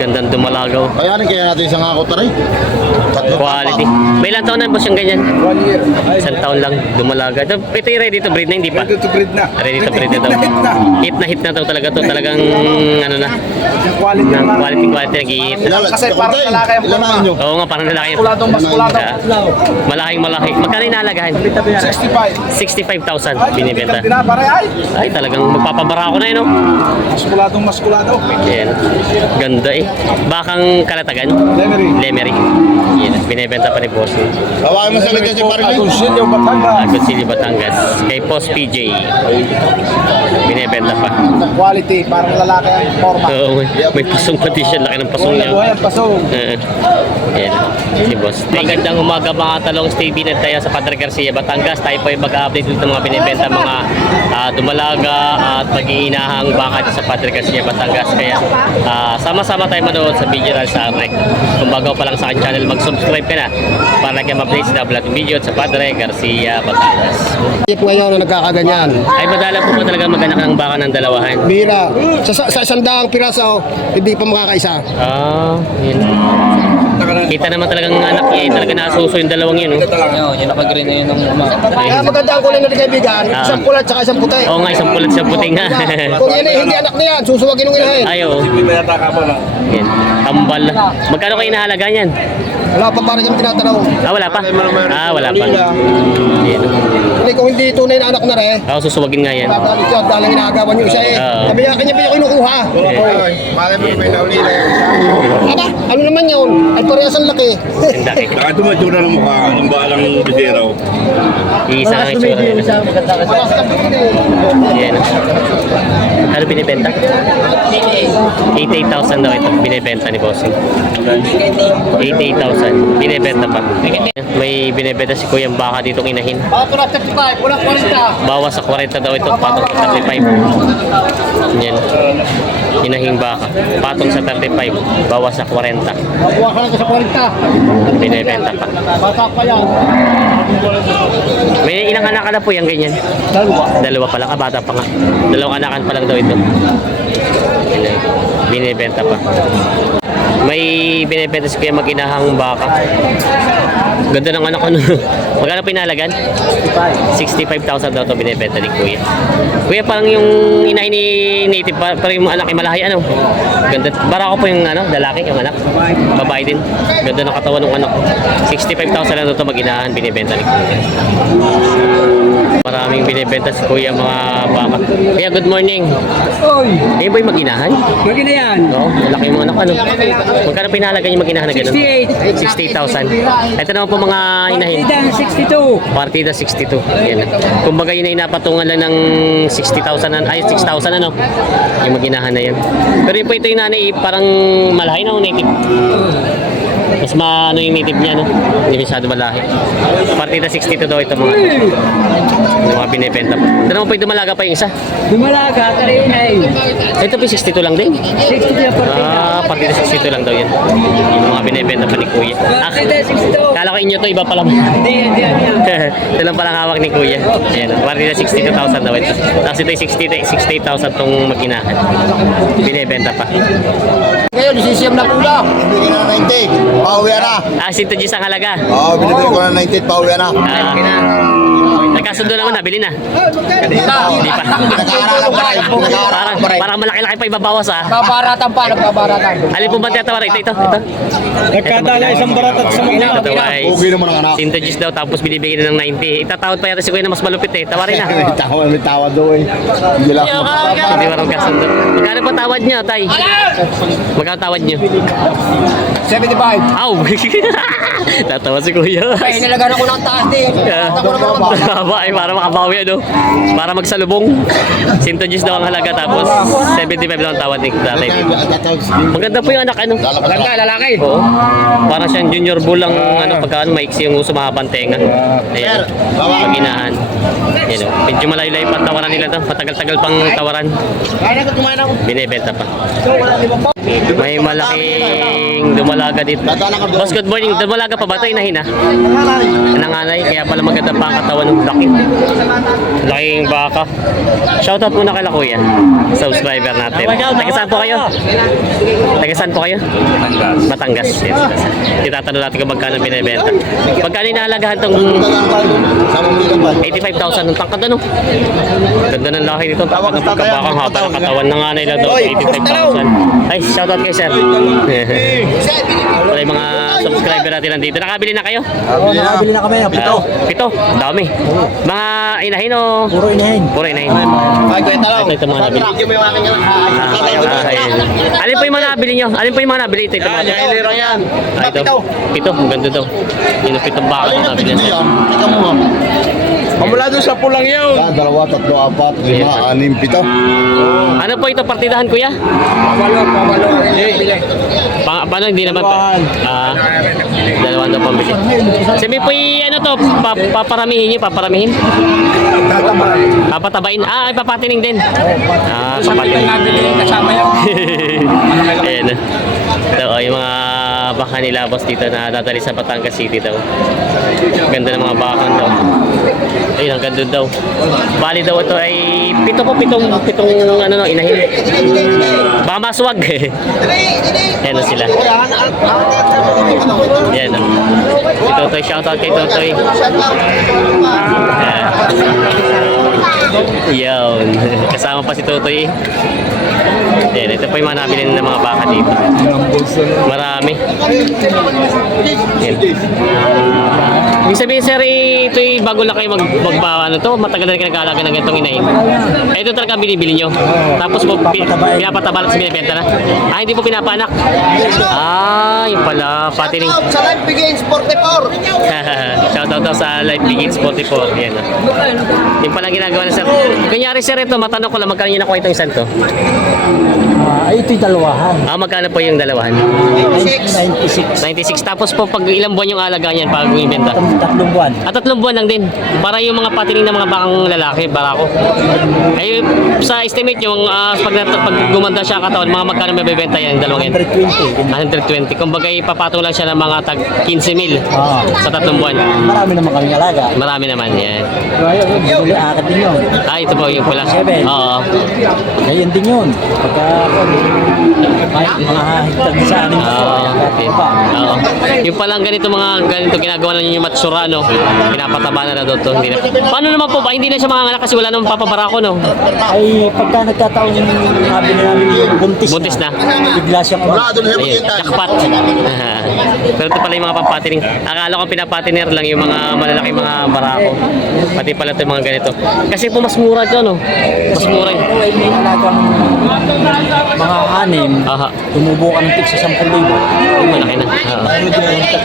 Gandang dumalagaw. Bayanin kaya natin isang ako taray. Quality. May ilang taon na boss yung ganyan? 1 year. Isang taon lang dumalaga. Ito yung ready to breed na, hindi pa? Ready to breed na. Ready to breed na daw. Hit na. Hit na daw talaga to. Talagang ano na. Yung quality Na na. quality nag-i-hit. Kasi parang lalaki ang Ilan forma. nyo? Oo nga, parang lalaki. Maskuladong maskulado. Malaking malaki. Magkano inaalagahan? 65. 65,000 binibenta. Pare ay. Ay, talagang magpapabara ako na yun, no? Maskuladong maskulado. Yan. Ganda eh. Bakang Kalatagan? Lemery. Lemery. Yan. Binibenta pa ni Boss. Hawakan mo sa likas yung pare. Consilio Batangas. Agoncillo, Batangas. Kay Post PJ. Binibenta pa. Quality, parang lalaki ang forma. Oo, may pasong pati siya. Laki ng pasong Buhay niya. na buhay ang pasong. Yan. Si Boss. Magandang umaga mga talong. Stay binad tayo sa Padre Garcia, Batangas. Tayo po ay mag-update dito ng mga binibenta, mga dumalaga at mag-iinahang baka sa Padre Garcia, Batangas. Kaya sama-sama tayo manood sa video na sa Arrek. Kung bago pa lang sa aking channel, mag-subscribe ka na para kayo ma-update sa vlog video sa Padre Garcia, Batangas. Tip ngayon na nagkakaganyan. Ay, madala po ba talaga maganak ng baka ng dalawahan? Bira. Sa isang daang piraso, hindi pa makakaisa. Yun. Kita naman talagang anak niya, talaga nasuso yung dalawang yun. Oh. Yung naka-green na yun ng Kaya maganda ang kulay na kaibigan, isang pulat at isang puti. Oo nga, isang pulat sa puting nga. Kung yan ay hindi anak niya, susuwagin ng inahin. Ay, oo. Yan. Tambal. Magkano kayo inahalaga niyan? Wala pa parang yung tinatanong. Wala pa? Wala pa. Yan. Hindi kung hindi tunay na anak na rin, Ako susuwagin nga yan. nagalit siya dahil inaagawan yung isa eh. Oo. Sabi niya, kanya pa yung kinukuha. Malay mo may nauli na yung isa. Aba, ano naman yun? Ay parehas ang laki. Ang laki. Baka tumatura ng mukha ng balang bidero. Isa ang itsura yan. Malas ka din eh. Yan. Ano binibenta? 88,000 daw ito. Binibenta ni Bossing. 88,000. Binibenta pa. May binibenta si Kuyang baka ditong inahin. Para 35, wala 40. Bawas sa 40 daw ito, patong sa 35. Yan. Inahing baka. Patong sa 35, bawas sa 40. Mabuha ka lang sa 40. Binibenta pa. Bata pa yan. May ilang anak ka na po yung ganyan? Dalawa pa lang. Bata pa nga. Dalawang anakan pa lang daw ito. Yan. Binibenta pa. May binibenta si Kuya mag-inahang baka. Ganda ng anak ko. Magkano pinalagan? 65,000 daw ito binibenta ni Kuya. Kuya, parang yung inahin ni native, parang yung anak ay malahay, ano? Ganda. Bara ko po yung lalaki, yung anak. Babae din. Ganda ng katawan ng anak. 65,000 lang daw ito mag-inahan, binibenta ni Kuya. Maraming binibenta si Kuya mga baka. Kuya, good morning. Eh, boy, mag-inahan? Maganda yan. Oo, malaki mo anak, ano? Magkano pinahalagan yung mag-inahan na gano'n? 68. 68,000. Ito naman po mga inahin. Partida 62. Partida 62. Yan. Kumbaga yun ay napatungan lang ng 60,000, ay 6,000 ano. Yung mag-inahan na yan. Pero yun po ito yung nanay, parang malahay na o native. Mas maano yung native niya, no? Hindi masyado malahi. Partida 62 daw ito mga binibenta po. Ito naman po yung dumalaga pa yung isa. Dumalaga, karinay. Ito po yung 62 lang din. 62 na partida. Partida 62 lang daw yan. Yung mga binibenta pa ni Kuya. Partida 62. Kala ko inyo to, iba pala. Hindi. Ito lang palang hawak ni Kuya. Ayan, partida 62,000 daw ito. Tapos ito yung 68,000 itong mag-inahan. Binibenta pa. Ngayon, isisiyam na pula. Binibigyan na ng 90. Pauwi na. Sinto G's ang halaga. Oo, binibigyan ko na ng 90. Pauwi na. Nagkasundo naman, nabili na. Hindi pa. Hindi pa. Pinag-aaralan pa rin. Pinag-aaralan pa rin. Parang malaki-laki pa ibabawas ah. Babaratan pa, nagbabaratan. Alin po ba tiyatawar? Ito. Nagkadala isang barat at isang Ito ay Ugi naman ang anak. Sinto G's daw tapos binibigyan na ng 90. Itatawad pa yata si Kuya na mas malupit eh. Tawarin na. May tawad daw eh. Hindi lang ako Hindi marang kasundo. Magkano po tawad niyo, Tay? Magkano tawad niyo? 75. Aw! Tatawa si Kuya. Ay, nilagyan ako ng taas din. Haba ay para makabawi ano. Para magsalubong. Sinto G's daw ang halaga tapos 75 daw ang tawad ni Tatay. Maganda po yung anak ano. Ganda, lalaki. Oo. Para siyang junior bull ang pagkaan maiksi yung uso mahabang tenga. Ayan. Paginahan. Yan o. Medyo malaylay pa tawaran nila to. Matagal-tagal pang tawaran. Binibenta pa. May malaking daming dumalaga dito. Dadaan ka doon. Boss, good morning. Dumalaga pa ba ito? Inahin ha? Nanganay, kaya pala maganda pa ang katawan ng laki. Laking baka. Shoutout muna kay Kuya. Subscriber natin. Taga saan po kayo? Taga saan po kayo? Batangas. Yes. Itatanong natin kung magkano binibenta. Magkano inaalagahan itong Dadaan ka doon. Sa pamilya ba? 85,000 ng tangkad ano? Ganda ng laki nito. Tawag ng pagkabakang haba ng katawan ng nanay na daw. 85,000. Ay, shoutout kay sir. Wala yung mga subscriber natin nandito. Nakabili na kayo? Nakabili na kami. Pito. Pito. Dami. Mga inahin o? Puro inahin. Puro inahin. Ay, kwenta lang. Ito mga nabili. Video mo yung aking Alin po yung mga nabili nyo? Alin po yung mga nabili? Ito ito mga Yan, hilirang yan. ito. Pito. Ang ganda daw. Yun ang pitong baka na nabili niya. Teka mo nga. Mula doon sa pulang yun. 2, 3, 4, 5, 6, 7. Ano po ito partidahan kuya? Pabalo. Paano hindi naman pa? Dalawang daw pambili. Sabi po ano to, paparamihin niyo, paparamihin? Papatabain. Ay papatining din. Papatining. Kasama yun. Ayan. So, yung mga baka nila boss dito na dadali sa Batangas City daw. Ganda ng mga bakan daw. Ayun, ang ganda daw. Bali daw ito ay pitong ano no, inahin. Baka maswag. Ayan na sila. Ayan na. Si Totoy, shoutout kay Totoy. Yun. Kasama pa si Totoy. Ayan, ito pa yung mga nabili ng mga baka dito. Marami. Ayan. Ibig sabihin sir, ito'y bago lang kayo magbawa na to, matagal na rin nag-aalaga ng ganitong inahin. Ito talaga binibili nyo. Tapos po, pinapatabalat sa binibenta na. Hindi po pinapanak. Yung pala, patining. Sa Life Begins 44. Shoutout daw sa Life Begins 44. Yan. Yung palang ginagawa na sir. Kunyari sir, ito, matanong ko lang, magkano nyo nakuha itong isang to? Ay, ito'y dalawahan. Magkano po yung dalawahan? 96. 96. Tapos po, pag ilang buwan yung alaga niyan pag ibenta? 3 buwan. 3 buwan lang din. Para yung mga patining ng mga bakang lalaki, barako. Ay, sa estimate yung pag gumanda siya katawan, mga magkano may bebenta yan, dalawang yan? 120. 120. Kumbaga ipapatong lang siya ng mga tag 15,000 sa 3 buwan. Marami naman kaming alaga. Marami naman yan. Bumili akad din yun. Ito po yung pula. 7. Oo. Ngayon din yun. Pagka mga higtag sa anin. Okay. Oo. Yung palang ganito ginagawa na yung Matsurano, pinapataba na daw to. Hindi na. Paano naman po ba? Hindi na siya mga anak kasi wala nang papabarako, no? Ay, pagka nagkataon yung nabi namin buntis na. Bigla siyang Wala, doon na Ayun, jackpot. Pero ito pala yung mga pampatining. Akala ko pinapatiner lang yung mga malalaki mga barako. Pati pala ito yung mga ganito. Kasi po mas mura ito, no? Mas mura yun. ay may alagang mga 6. Aha. Tumubo ka ng tig sa 10,000. Malaki na.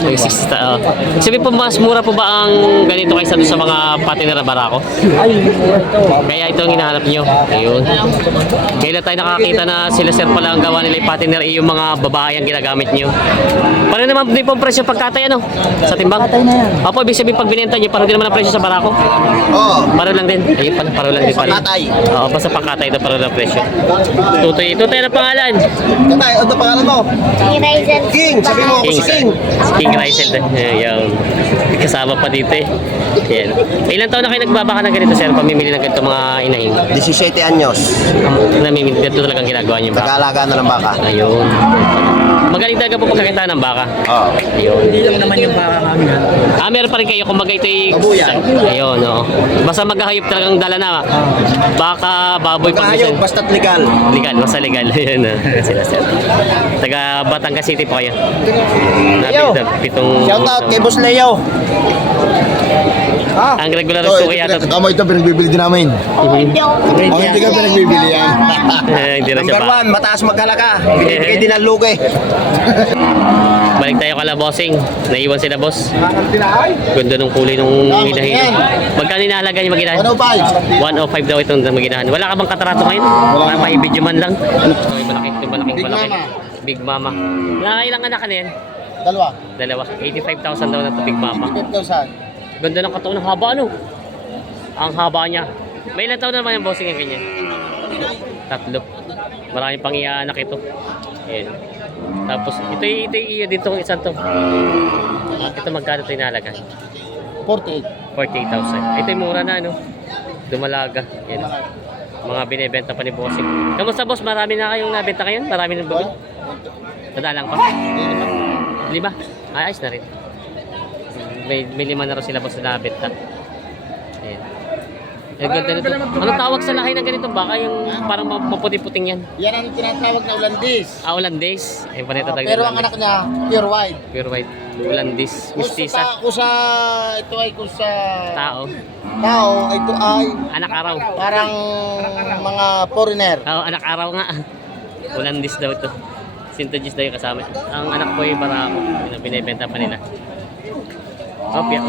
May 60. Sabi po, mas mura po ba ang ganito kaysa doon sa mga patiner na barako? Ay, mura ito. Kaya ito ang hinahanap nyo. Ayun. Kailan tayo nakakita na sila sir pala ang gawa nila yung patiner yung mga babae ang ginagamit nyo. Paano naman din po ang presyo pagkatay ano? Sa timbang? Patay na yan. Opo, ibig sabihin pag binenta nyo, parang din naman ang presyo sa barako. Oo. Paro lang din. Ayun pala, paro lang din pala. Pangkatay. Oo, basta pangkatay ito, paro lang presyo. Tutoy na pangalan. Katay, ano pangalan mo? King. Sabi mo ako si King. King Rysel. Ayun. Kasama pa dito eh. Yan. Ilan taon na kayo nagbabaka ng ganito sir? Pamimili ng ganito mga inahin. 17 anyos. Namimili, dito talagang ginagawa niyo ba? Nag-aalaga na ng baka. Ayun. Magaling talaga po pagkakita ng baka. Oo. Ayun. Hindi lang naman yung baka kami. Meron pa rin kayo kung ito'y... Babuyan. Ayun, oo. Basta maghahayop talagang dala na. Baka, baboy, Pagkahayog, basta't legal. Legal, basta legal. Ayun na. Sila sir. Taga Batangas City po kayo. Leo. Shoutout kay Boss Leo. Ang regular na suki yata. Kamo ito, pinagbibili din namin. Ang hindi ka pinagbibili yan. Hindi na siya Number pa. 1, mataas magkalaga. Binibigay din ang lugi. Balik tayo kala bossing. Naiwan sila boss. Ganda nung kulay nung hinahin. Magkano inahalaga niyo maginahan? 105. 105 daw itong maginahan. Wala ka bang katarato ngayon? Wala pa i-video man lang. Ito malaking Big malaki. Mama. Big Mama. Nakailang anak ka na yan? Dalawa. 85,000 daw na ito Big Mama. 5,000. Ganda ng katawan ng haba ano? Ang haba niya. May ilang taon na naman yung bossing yung ganyan? 3. Marami pang iaanak ito. Ayan. Tapos, ito yung dito kung isang to. Ito magkano ito inalagay? 48. 48,000. Ito yung mura na, ano? Dumalaga. Yan. Mga binibenta pa ni Bossing. Kamusta, boss? Marami na kayong nabenta ngayon? Marami na ba? Nadalang pa? 5? Ayos na rin. May 5 na rin sila, boss, na nabenta. Ayan. Eh, ganda nito. Anong tawag sa lahi ng ganitong baka? Yung parang maputi-puting yan. Yan ang tinatawag na Ulandis. Holandese. Ayun pa nito talaga. Pero ang anak niya, pure white. Pure white. Holandese. Mistisa. Ito ay kung sa Tao. tao, ito ay Anak araw. parang mga foreigner. Oo, anak araw nga. Holandese daw ito. Sintoges daw yung kasama. Ang anak ko yung barako. Yun ang binibenta pa nila. Opya.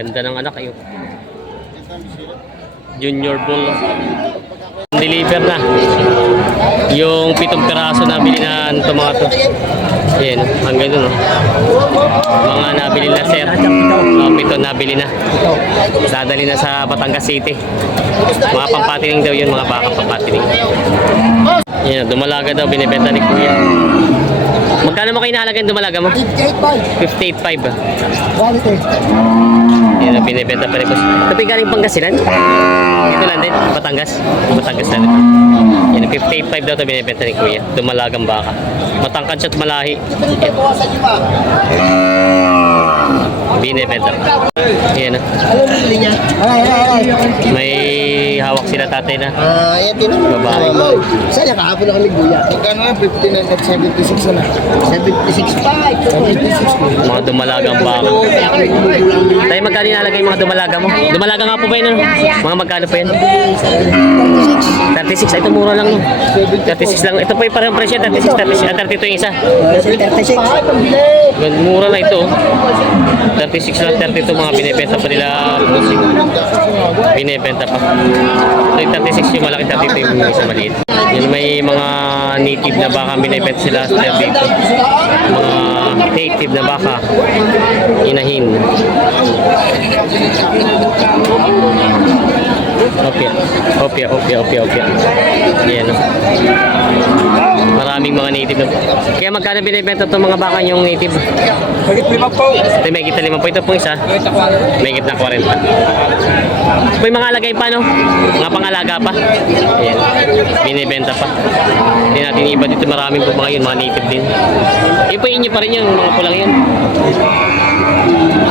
Ganda ng anak ayun. Junior bull. Deliver na. Yung 7 piraso na bili na ito mga to. Ayan, hanggang doon. Mga nabili na sir. 7 nabili na. Dadali na sa Batangas City. Mga pampatining daw yun, mga baka pampatining. Ayan, dumalaga daw, binibenta ni Kuya. Magkano mo kayo nakalagay yung dumalaga mo? 58.5. Quality. Yan ang binibenta pa rin ko. Ito galing Pangasinan? Ito lang din, Batangas. Batangas na rin. Yan, 58.5 daw ito binibenta ni Kuya. Dumalagang baka. Matangkad siya at malahi. Yan. Binibenta. Yan. May hawak sila tatay na. Ayan din ang Babae. Saan yung kahapon na kami guya? Magkano na? 59 at 76 na. 76. Mga dumalagang baka. Tayo magkano nalagay yung mga dumalaga mo? Dumalaga nga po ba yun? Mga magkano pa yan? 36. Ito mura lang. 36 lang. Ito pa yung parang presyo. 36, 32 yung isa. 36. Mura na ito. 36 lang, 32 mga binibenta pa nila. Binibenta pa. Ito yung 36 yung malaki, 32 yung isa maliit. Yan may mga native na baka binibenta sila sa 32. Mga native na baka. Inahin. Opya. Yan. Maraming mga native na. Kaya magkano binibenta itong mga baka yung native? Higit 5 po. Ito may kita 5 po. Ito pong isa. May kita 40. Ito po yung mga alagay pa, no? Mga pangalaga pa. Ayan. Binibenta pa. Hindi natin iba dito. Maraming po mga yun. Mga native din. Yung po inyo pa rin yung mga pulang yun.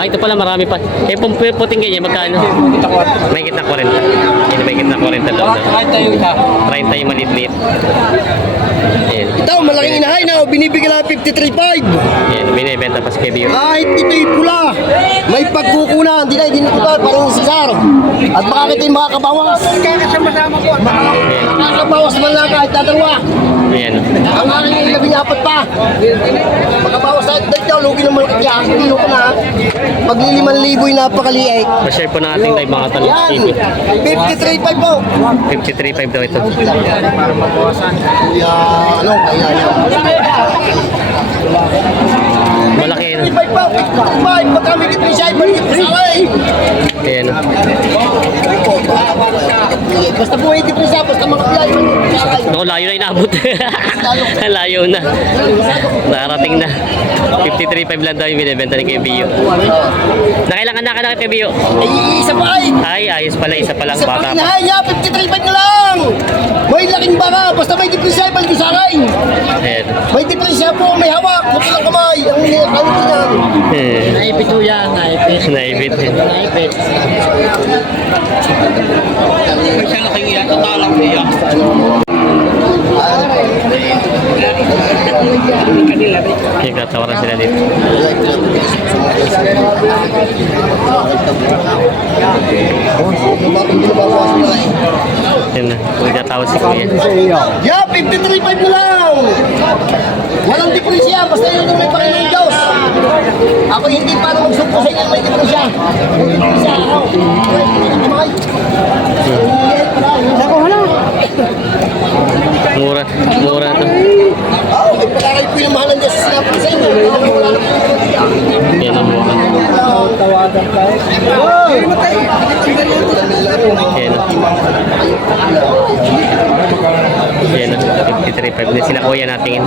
Ito pala marami pa. Puting ganyan, magkano? May kita 40. Yan, may kita 40 daw. 30 yung maliit-liit. Ayan. Ito, malaking inahay na. Binibigyan lang 53.5. Yan, binibenta pa si Kebio. Kahit ito'y pula, may pagkukunan. Hindi ko ba, parang si Sar. At makakita yung mga kabawas. Mga kabawas man lang kahit dadalwa. Ayan. Ang aking 14 pa. Pagkabawas na ito, lugi ng malaki yan. Hindi ko na. Pag 5,000 yung napakaliit. Pa-share po natin live mga tanong Yan, TV. 53.5 po. 53.5 daw ito. Kaya, kaya yan. Malaki yun. 55 po, 55. Pagka may kitri siya, ibalik ko sa akin. Ayan. Basta po 83 siya, basta mga piyay. Naku, layo na inabot. Layo na. Narating na. 53.5 lang daw yung binibenta ni Kuya Bio. Nakailangan na ka na Kuya Bio? Ay, isa pa ay. Ay, ayos pala. Isa pa lang Isa pa bata pa. inahay niya, 53.5 na lang. May laking baka, basta may depresya, ibalik ko sa akin. Ayan. May depresya po, may hawak, buto ng kamay. Ang ano yan. Naipit po yan, naipit. Naibit. Naipit. Siya laking iyan. Tatalang niya. Kaya katawaran sila dito. Yan na. Nagkatawa si Kuya. Yeah, 53.5 na lang. Walang depresya, basta yun yung may Panginoong Diyos. Ako hindi para magsugpo sa inyo may depresya. May depresya ako. Kamay. Ako hala. Mura. Mura to. Oo, may pagkakay po yung mahalan Diyos sa sinabi ko sa inyo. Yan ang mura. Yan. Yan na. 33.5 din sila kuya natingin.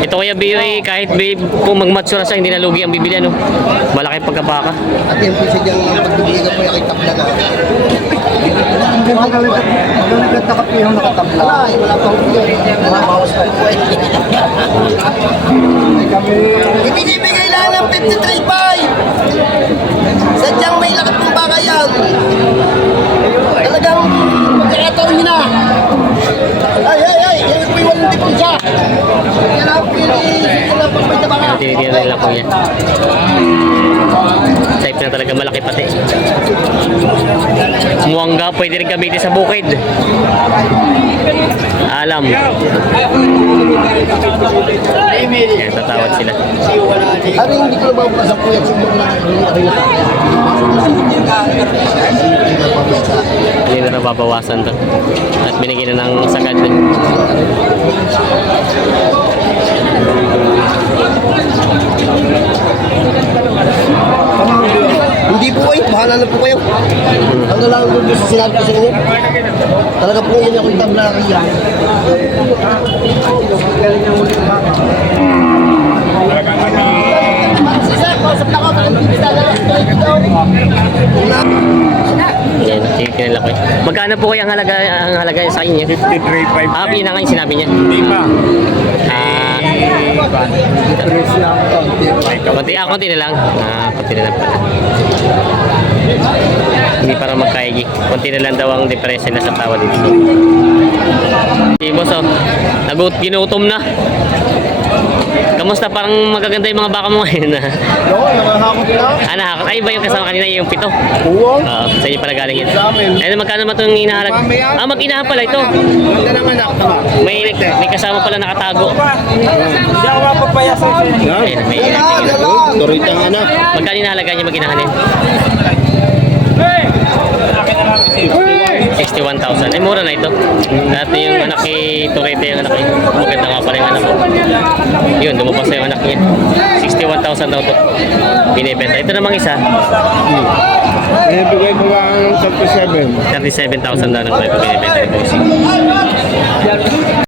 Ito kuya Bio eh, kahit kung magmatsura siya, hindi na lugi ang bibili ano. Malaki pagkabaka. At yung po siya diyang pagbibigan po yung kitapla na. Magaligat na kapihong nakatabla. Ay, wala pang yun. Bawas pa po eh. Ibinibigay lang ng 53.5. Sadyang may lakat ng baka yan. Talagang magkakataon nyo na. Ay, yan po yung walang tipon siya. Yan ang pagpapay na baka. Tinitingnan nila kuya. Type na talaga malaki pati. Muangga pwede rin gamitin sa bukid. Alam. Yan, tatawad sila. Ano hindi ko naman sa kuya siguro na Hindi na nababawasan to. At binigyan na ng sagad. Hindi po kayo, bahala na po kayo. Ano lang po sa sinabi ko sa inyo. Talaga po yun ako yung tabla na kaya. Sisa, kausap na ako, parang bibisa na lang. Yan, tinitingnan lang ko. Magkano po kaya ang halaga sa inyo? 53.5. Ah, yun na nga yung sinabi niya. Hindi pa. Konti na lang. Konti na lang pala. Hindi para magkaigi. Konti na lang daw ang diferensya na sa tawa dito. Si boss, oh. Ginutom na. Kamusta? Parang magaganda yung mga baka mo ngayon. Oo, nakahakot na. Nakakot. Ay ba yung kasama kanina yung pito? Oo. Sa inyo pala galing yun. Sa amin. Ayun, magkano naman itong inahalag? Mag-inahan pala ito. Ganda ng anak. May kasama pala nakatago. Hindi ako mapapaya sa inyo. Ayun, may Turitang anak. magkano inahalaga niya mag-inahanin? 61,000. Ay, mura na ito. Dati yung anak ni Torete, yung anak niya. Maganda nga pala yung anak ko. Yun, lumabas na yung anak niya. 61,000 daw ito. Binibenta. Ito namang isa. Ibigay ko lang ng 37. 37,000 daw ng binibenta ito.